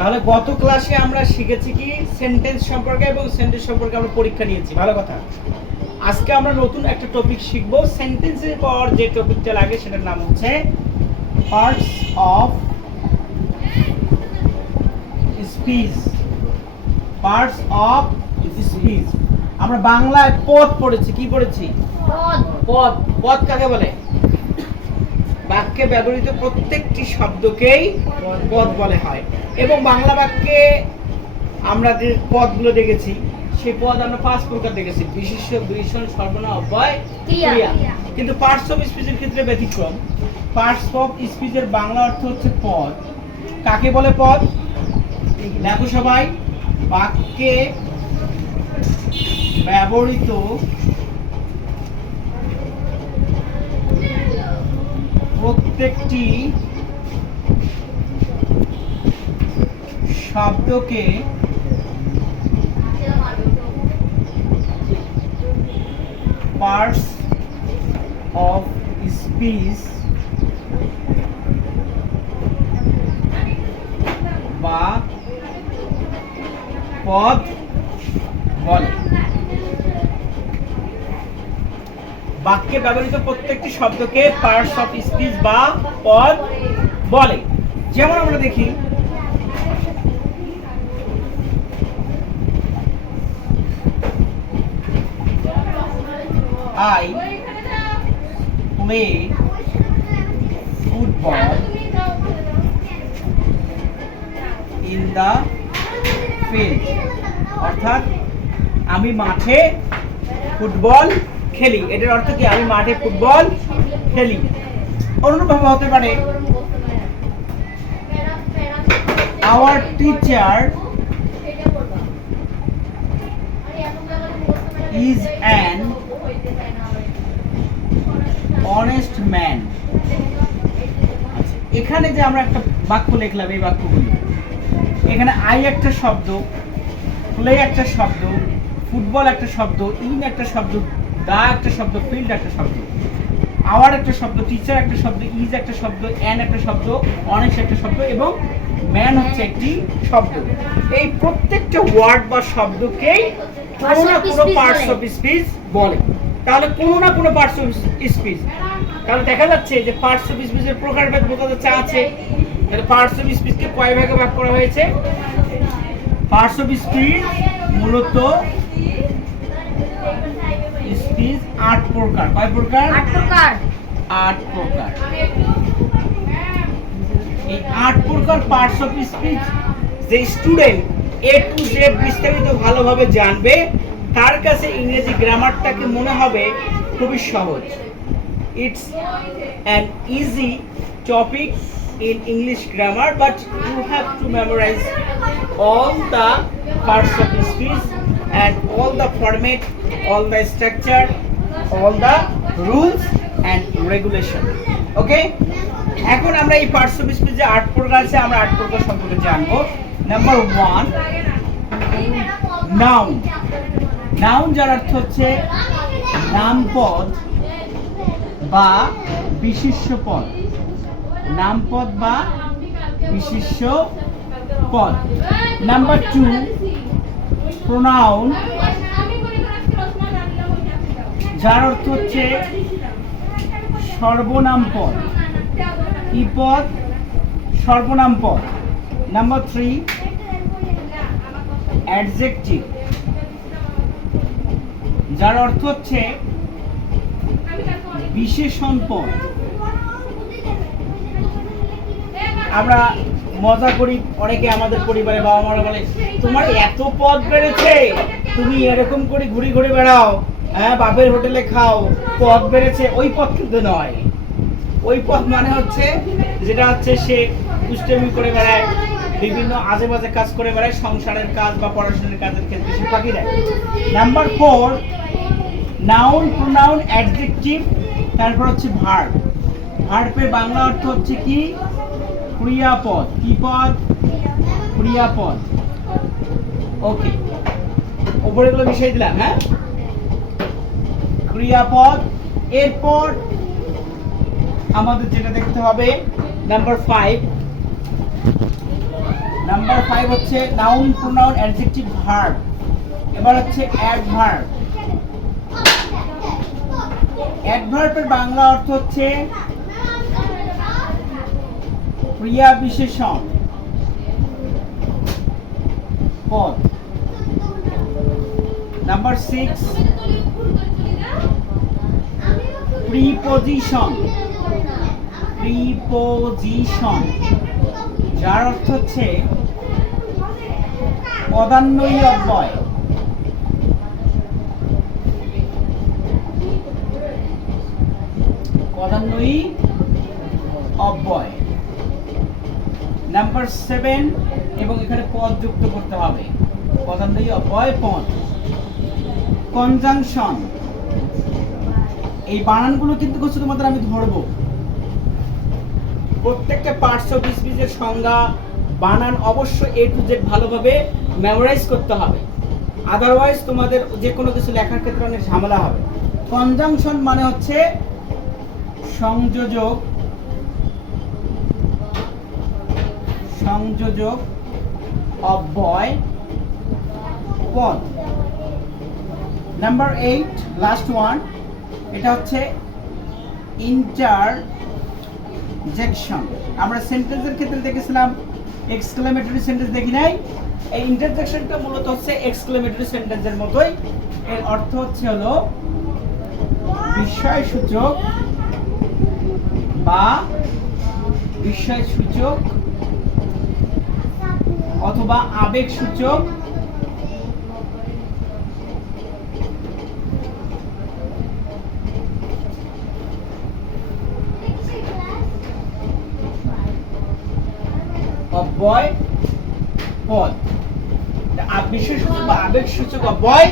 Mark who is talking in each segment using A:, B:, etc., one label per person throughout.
A: তাহলে গত ক্লাসে আমরা শিখেছি কি সেন্টেন্স সম্পর্কে এবং সেন্টেন্স সম্পর্কে আমরা পরীক্ষা নিয়েছি। ভালো কথা। আজকে আমরা নতুন একটা টপিক শিখব। সেন্টেন্সের পর যে টপিকটা লাগে সেটার নাম হচ্ছে parts of speech parts of speech আমরা বাংলায় পদ পড়েছি। কি পড়েছি?
B: পদ।
A: পদ। পদ কাকে বলে? বাক্যে ব্যবহৃত প্রত্যেকটি শব্দকেই পদ বলে হয়। এবং বাংলা বাক্যে আমরা যে পদগুলো দেখেছি সেই পদ আমরা পাঁচ প্রকার দেখেছি। বিশিষ্ট বিশেষণ সর্বনা অব্যয়
B: ক্রিয়া।
A: ক্রিয়া। কিন্তু পার্টস অফ স্পিচের ক্ষেত্রে ব্যতিক্রম। পার্টস অফ স্পিচের বাংলা অর্থ হচ্ছে পদ। কাকে বলে পদ? দেখো সবাই। বাক্যে ব্যবহৃত প্রত্যেকটি শব্দকে পার্টস অফ স্পিচ বা পদ বলে বাক্যে ব্যবহৃত প্রত্যেকটি শব্দকে পার্টস অফ স্পিচ বা পদ বলে। যেমন আমরা দেখি I play football in the field অর্থাৎ, আমি মাঠে ফুটবল খেলি। এটার অর্থ কি? আমি মাঠে ফুটবল খেলি। অনুরূপভাবে হতে পারে our teacher is an honest man এখানে যে আমরা একটা বাক্য লিখলাম, এই বাক্যগুলি। এখানে আই একটা শব্দ প্লে একটা শব্দ ফুটবল একটা শব্দ ইন একটা শব্দ দা একটা শব্দ ফিল্ড একটা শব্দ আওয়ার একটা শব্দ টিচার একটা শব্দ ইজ একটা শব্দ অ্যান একটা শব্দ অনেক একটা শব্দ এবং ম্যান হচ্ছে একটি শব্দ। এই প্রত্যেকটা ওয়ার্ড বা শব্দকেই কোনো না কোনো পার্টস অফ স্পিচ বলে। তাহলে কোনো না কোনো পার্টস অফ স্পিচ তাহলে দেখা যাচ্ছে যে পার্টস অফ স্পিচের প্রকারভেদ বোঝা যাচ্ছে আছে। তাহলে পার্টস অফ স্পিচকে কয় ভাগে ভাগ করা হয়েছে? পার্টস অফ স্পিচ মূলত স্পিচ আট প্রকার। কয় প্রকার?
B: আট প্রকার।
A: আট প্রকার। এই আট প্রকার পার্টস অফ স্পিচ যে স্টুডেন্ট এ টু জেড বিস্তারিত ভালোভাবে জানবে তার কাছে ইংরেজি গ্রামারটাকে মনে হবে খুবই সহজ। It's an easy topic in English grammar but you have to memorise all the parts of speech and all the format, all the structure, all the rules and regulation. Okay? এখন আমরা এই পার্টস অফ স্পিচ যে আট প্রকার আছে, আমরা আট প্রকার সম্পর্কে জানব নাম্বার ওয়ান নাউন নাউন যার অর্থ হচ্ছে নামপদ বা বিশিষ্ট পদ নামপদ বা বিশিষ্ট পদ নাম্বার টু প্রোনাউন যার অর্থ হচ্ছে সর্বনাম পদ। কি পদ? সর্বনাম পদ। নাম্বার থ্রি অ্যাডজেক্টিভ যার অর্থ হচ্ছে বিশেষণ পদ। আমরা মজা করি অনেকে আমাদের পরিবারে বাবা মারা বলে, তোমার এত পদ বেড়েছে, তুমি এরকম করে ঘুরি ঘুরে বেড়াও। হ্যাঁ বাপের হোটেলে খাও। পথ বেড়েছে, ওই পথ কিন্তু নয়। ওই পথ মানে হচ্ছে, যেটা হচ্ছে সে দুষ্টেমি করে বেড়ায়, বিভিন্ন আজে বাজে কাজ করে বেড়ায়, সংসারের কাজ বা পড়াশোনার কাজের ক্ষেত্রে সে ফাঁকি দেয়। Number four noun pronoun adjective তারপর হচ্ছে ভার্ব ভার্বের বাংলা অর্থ হচ্ছে কি? ক্রিয়াপদ। কি পদ? ক্রিয়াপদ। ওকে উপরে গুলো মিশিয়ে দিলাম হ্যাঁ? ক্রিয়াপদ। এরপর আমাদের যেটা দেখতে হবে নাম্বার ফাইভ নাম্বার ফাইভ হচ্ছে নাউন প্রোনাউন অ্যাডজেক্টিভ ভার্ব এবার হচ্ছে অ্যাডভার্ব অ্যাডভার্বের বাংলা অর্থ হচ্ছে ক্রিয়া বিশেষণ। পদ। নাম্বার সিক্স প্রিপোজিশন প্রিপোজিশন যার অর্থ হচ্ছে পদান্বয়ী অব্যয়। পদান্বয়ী অব্যয়। নাম্বার সেভেন এবং এখানে পদ যুক্ত করতে হবে। পদান্বয়ী অব্যয় পদ। কনজাংশন এই বানানগুলো কিন্তু শুধুমাত্র আমি ধরবো। প্রত্যেকটা পার্টস অফ স্পিচের সংজ্ঞা, বানান অবশ্য এ টু জেড ভালোভাবে মেমোরাইজ করতে হবে। আদারওয়াইজ তোমাদের যে কোনো কিছু লেখার ক্ষেত্রে অনেক ঝামেলা হবে। কনজাংশন মানে হচ্ছে সংযোজক সংযোজক অব্যয় পদ। নাম্বার এইট লাস্ট ওয়ান এটা হচ্ছে ইন্টারজেকশন আমরা সেন্টেন্সের ক্ষেত্রে দেখেছিলাম এক্সক্লেমেটরি সেন্টেন্স দেখি নাই। এই ইন্টারজেকশনটা মূলত হচ্ছে এক্সক্লেমেটরি সেন্টেন্সের মতোই। এর অর্থ হচ্ছে হলো বিস্ময়সূচক বা বিস্ময়সূচক অথবা আবেগসূচক অব্যয় পদ বিশেষসূচক বা আবেগ সূচক অব্যয়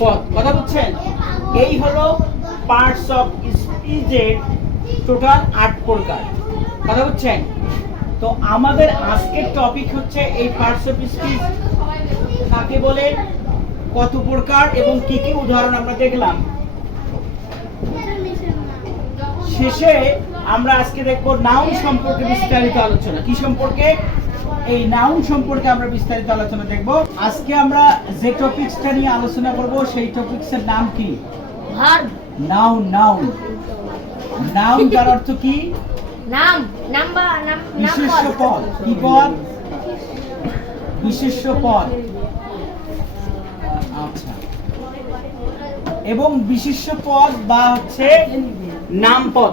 A: পদ কথা বুঝছেন? এই হলো পার্টস অফ স্পিচের টোটাল আট প্রকার। কথা বুঝছেন? তো আমাদের আজকের টপিক হচ্ছে এই পার্টস অফ স্পিচ কাকে বলে, কত প্রকার এবং কি কি উদাহরণ আমরা দেখলাম। শেষে আমরা আজকে দেখব নাউন সম্পর্কে বিস্তারিত আলোচনা। কি সম্পর্কে? এই নাউন সম্পর্কে আমরা বিস্তারিত আলোচনা দেখব। আজকে আমরা যে টপিকসটা নিয়ে আলোচনা করব সেই টপিকসের নাম কি?
B: ভার্ব।
A: নাউন নাউন নাউন তার অর্থ কি?
B: নাম নাম্বার নাম
A: বিশেষ্য
B: পদ।
A: পদ। কি পদ? বিশেষ্য পদ। আচ্ছা। এবং বিশেষ্য পদ বা হচ্ছে নাম পদ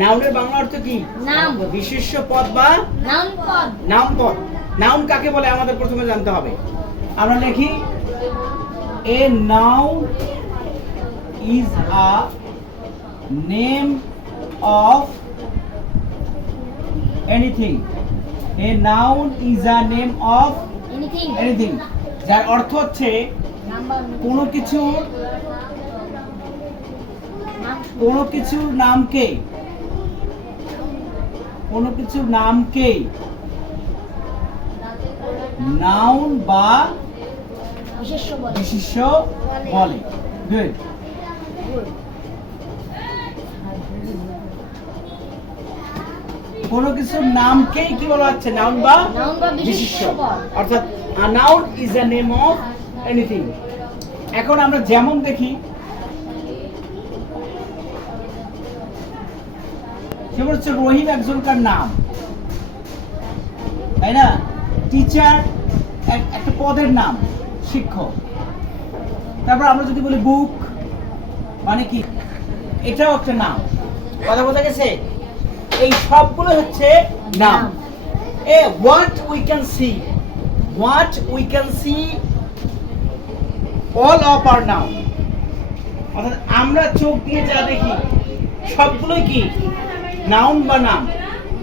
A: নাউনের বাংলা অর্থ কি?
B: নাম।
A: বিশেষ্য পদ বা?
B: নাম পদ
A: নাম পদ নাউন কাকে বলে? আমাদের প্রথমে জানতে হবে। আমরা লিখি a noun is a name of anything. A noun is a name of
B: anything.
A: Anything. যার অর্থ হচ্ছে কোনো
B: কিছু
A: কোনো কিছুর নামকে কোনো কিছু নামকে নাউন বা
B: বিশেষ্য বলে।
A: কোনো কিছুর নামকেই কি? বলা হচ্ছে? নাউন বা বিশেষ্য অর্থাৎ noun is a name of anything এখন আমরা যেমন দেখি যেমন হচ্ছে রহিম একজনকার নাম। তাই না? টিচার একটা পদের নাম, শিক্ষক। তারপর আমরা যদি বলি বুক মানে কি? এটাও একটা নাম। কথা বোঝা গেছে? এই সবগুলো হচ্ছে নাম। এ what we can see what we can see all of are নাম অর্থাৎ আমরা চোখ দিয়ে যা দেখি, সবগুলোই কি? নাউন বা নাম?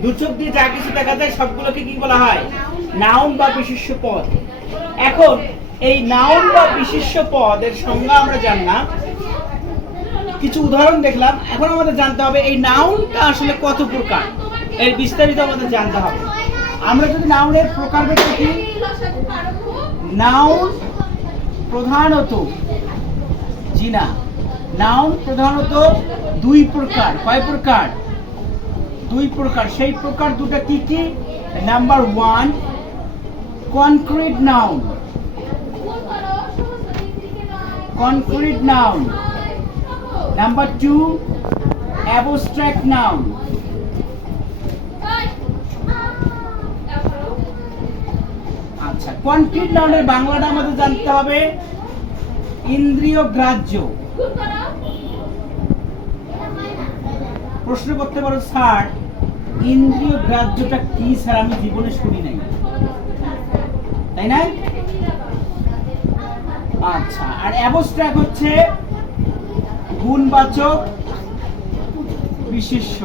A: দু চোখ দিয়ে যা কিছু দেখা যায়, সবগুলোকে কি বলা হয়? নাউন বা বিশেষ্য পদ। এখন, এই নাউন বা বিশেষ্য পদের সংজ্ঞা আমরা জানলাম। কিছু উদাহরণ দেখলাম। এখন আমাদের জানতে হবে, এই নাউনটা আসলে কত প্রকার? এর বিস্তারিত আমাদের জানতে হবে। আমরা যদি নাউনের প্রকার দেখি, নাউন প্রধানত, জি না, নাউন প্রধানত দুই প্রকার। কয় প্রকার? দুই প্রকার। সেই প্রকার দুটো কি কি? Number one concrete noun concrete noun number two abstract noun আচ্ছা কনক্রিট নাউনের বাংলাটা আমাদের জানতে হবে। ইন্দ্রিয় গ্রাহ্য। প্রশ্ন করতে পারো, স্যার। ইন্দ্রিয় গ্রাহ্যটা কি স্যার? আমি জীবনে শুনি নাই। তাই না আচ্ছা আর অ্যাবস্ট্রাক্ট হচ্ছে গুণবাচক বিশেষ্য।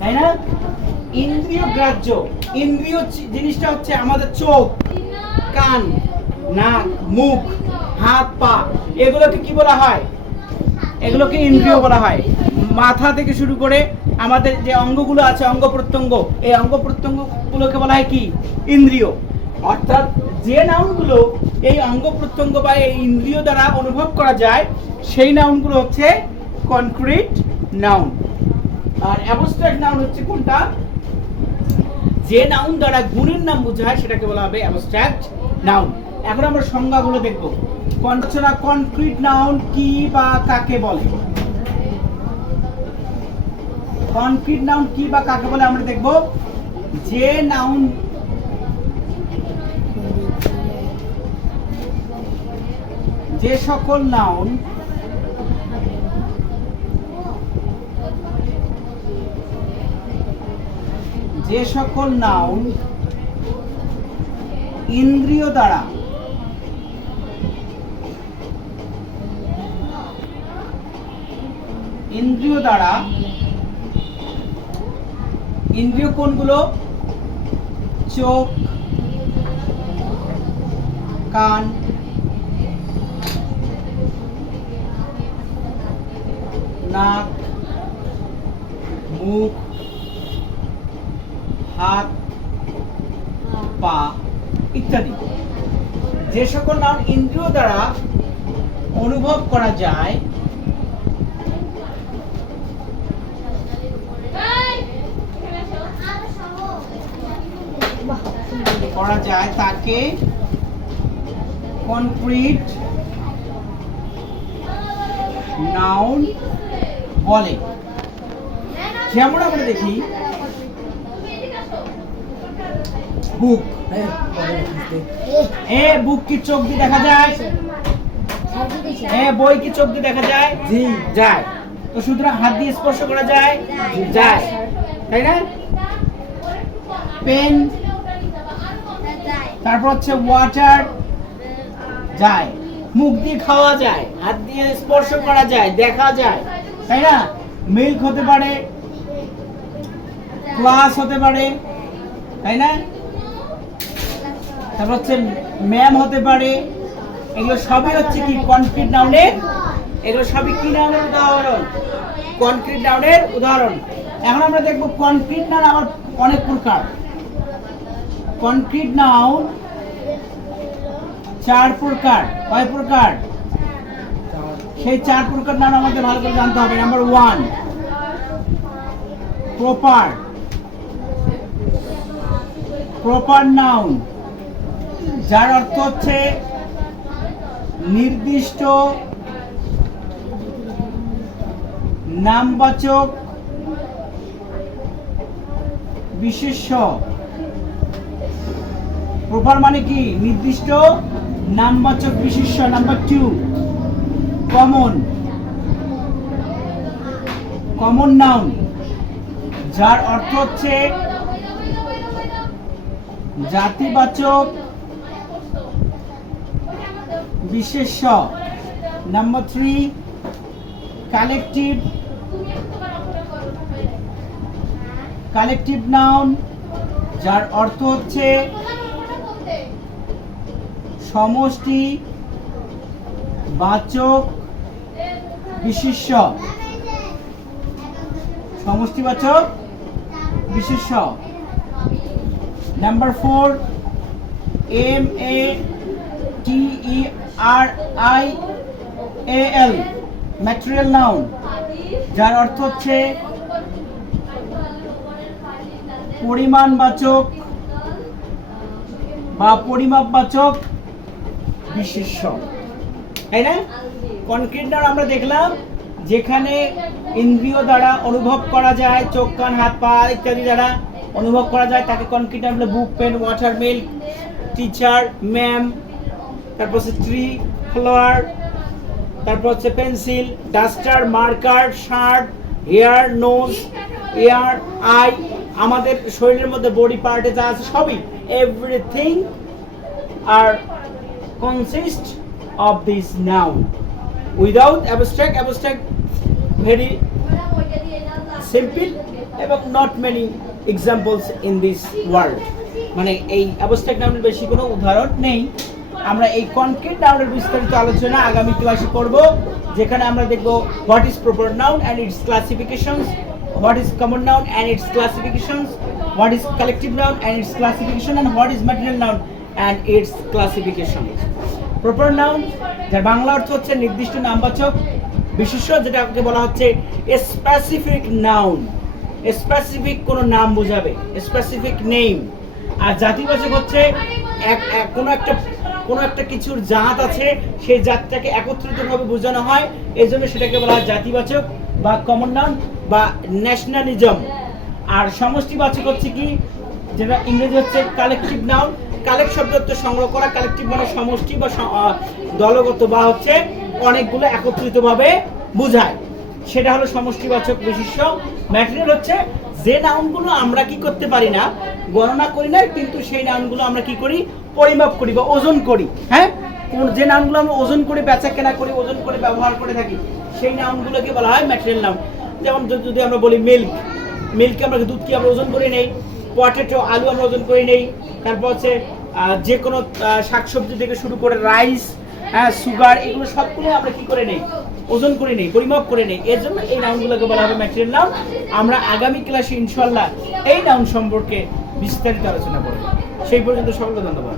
A: তাই না? ইন্দ্রিয় গ্রাহ্য। ইন্দ্রিয় জিনিসটা হচ্ছে আমাদের চোখ, কান, নাক, মুখ, হাত, পা। এগুলোকে কি বলা হয়? এগুলোকে ইন্দ্রিয় বলা হয়। মাথা থেকে শুরু করে আমাদের যে অঙ্গগুলো আছে, অঙ্গ প্রত্যঙ্গ, এই অঙ্গ প্রত্যঙ্গগুলোকে বলা হয় কি? ইন্দ্রিয়। অর্থাৎ যে নাউনগুলো এই অঙ্গ প্রত্যঙ্গ বা এই ইন্দ্রিয় দ্বারা অনুভব করা যায়, সেই নাউনগুলো হচ্ছে কনক্রিট নাউন। আর অ্যাবস্ট্রাক্ট নাউন হচ্ছে কোনটা? যে নাউন দ্বারা গুণের নাম বোঝায়, সেটাকে বলা হবে অ্যাবস্ট্রাক্ট নাউন। এখন আমরা সংজ্ঞাগুলো দেখব। কনচনা কনক্রিট নাউন কি বা কাকে বলে? কনক্রিট নাউন কি বা কাকে বলে আমরা দেখব। যে নাউন যে সকল নাউন যে সকল নাউন ইন্দ্রিয় দ্বারা ইন্দ্রিয় দ্বারা ইন্দ্রিয় কোনগুলো চোখ, কান, নাক, মুখ, হাত, পা ইত্যাদি। যে সকল নাম ইন্দ্রিয় দ্বারা অনুভব করা যায় করা যায় তাকে কনক্রিট নাউন বলে। যেমন আমরা দেখি বুক এ বুক কি চোখ দিয়ে দেখা যায়? এ বই কি চোখ দিয়ে দেখা যায়? জি যায়। তো সুতরাং হাত দিয়ে স্পর্শ করা যায়? যায়। তাই না? পেন তারপর হচ্ছে ওয়াটার যায়, মুখ দিয়ে খাওয়া যায়, হাত দিয়ে স্পর্শ করা যায়, দেখা যায়, তাই না? মিল্ক হতে পারে ক্লাস হতে পারে, তাই না? তারপর হচ্ছে ম্যাম হতে পারে, এগুলো সবই হচ্ছে কি কনক্রিট নাউনের এগুলো সবই কি নাউনের উদাহরণ? কনক্রিট নাউনের উদাহরণ। এখন আমরা দেখব কনক্রিট নাউন আবার অনেক প্রকার। কনক্রিট নাউন চার প্রকার। কয় প্রকার? সেই চার প্রকার নাম আমাদের ভালো করে জানতে হবে। Number one proper proper noun যার অর্থ হচ্ছে নির্দিষ্ট নামবাচক, বিশেষ্য। প্রপার মানে কি? নির্দিষ্ট নামবাচক বিশেষ্য number two common common noun যার অর্থ হচ্ছে জাতিবাচক বিশেষ্য। Number three collective collective noun যার অর্থ হচ্ছে সমষ্টি বাচক বিশেষ্য সমষ্টিবাচক বিশেষ্য number four M A T E R I A L material noun যার অর্থ হচ্ছে পরিমাণবাচক বা পরিমাপবাচক বিশেষ্য তাই না? কনক্রিট নাউন আমরা দেখলাম, যেখানে ইন্দ্রিয় দ্বারা অনুভব করা যায়, চোখ, কান, হাত, পা ইত্যাদি দ্বারা অনুভব করা যায়, তাকে concrete noun book pen water milk teacher ma'am তারপর হচ্ছে ট্রি ফ্লাওয়ার তারপর হচ্ছে pencil duster marker shirt hair nose air eye আমাদের শরীরের মধ্যে বডি পার্টে যা আছে সবই everything are consist of this noun without abstract abstract very simple এবং not many examples in this world মানে এই অ্যাবস্ট্রাক্ট নাউনের বেশি কোনো উদাহরণ নেই। আমরা এই কনক্রিট নাউনের বিস্তারিত আলোচনা আগামী ক্লাসে করব, যেখানে আমরা দেখব what is proper noun and its classifications what is common noun and its classifications what is collective noun and its classification and what is material noun and its classification proper noun যার বাংলা অর্থ হচ্ছে নির্দিষ্ট নামবাচক, বিশেষ্য যেটাকে বলা হচ্ছে specific noun specific কোনো নাম বোঝাবে স্পেসিফিক নেম আর জাতিবাচক হচ্ছে এক, এক- কোনো একটা কোনো একটা কিছুর জাত আছে, সেই জাতটাকে একত্রিতভাবে বোঝানো হয় এই জন্য সেটাকে বলা হয় জাতিবাচক বা কমন নাউন বা ন্যাশনালিজম আর সমষ্টিবাচক হচ্ছে কি, যেটা ইংরেজি হচ্ছে কালেকটিভ নাউন কালেক্ট শব্দ হচ্ছে সংগ্রহ করা, কালেকটিভ মানে সমষ্টি বা দলগত বা হচ্ছে অনেকগুলো একত্রিতভাবে বোঝায়। সেটা হলো সমষ্টিবাচক বিশিষ্ট ম্যাটেরিয়াল হচ্ছে যে নাউনগুলো আমরা কি করতে পারি না, গণনা করি না কিন্তু সেই নাউনগুলো আমরা কি করি, পরিমাপ করি বা ওজন করি হ্যাঁ? যে নাউনগুলো আমরা ওজন করে, বেচা কেনা করি, ওজন করে, ব্যবহার করে থাকি, সেই নাউনগুলোকে বলা হয় ম্যাটেরিয়াল নাউন। যেমন যদি আমরা বলি মিল্ক মিল্ক আমরা দুধ কি আমরা ওজন করে নেই পটেটো আলু আমরা ওজন করে নেই, তারপর হচ্ছে যে কোনো শাকসবজি থেকে শুরু করে রাইস হ্যাঁ সুগার, এগুলো সবগুলো আমরা কি করে নেই? ওজন করে নেই, পরিমাপ করে নেই। এর জন্য এই নাউনগুলোকে বলা হবে ম্যাটেরিয়াল নাউন। আমরা আগামী ক্লাসে ইনশাল্লাহ এই নাউন সম্পর্কে বিস্তারিত আলোচনা করব। সেই পর্যন্ত সকলকে ধন্যবাদ।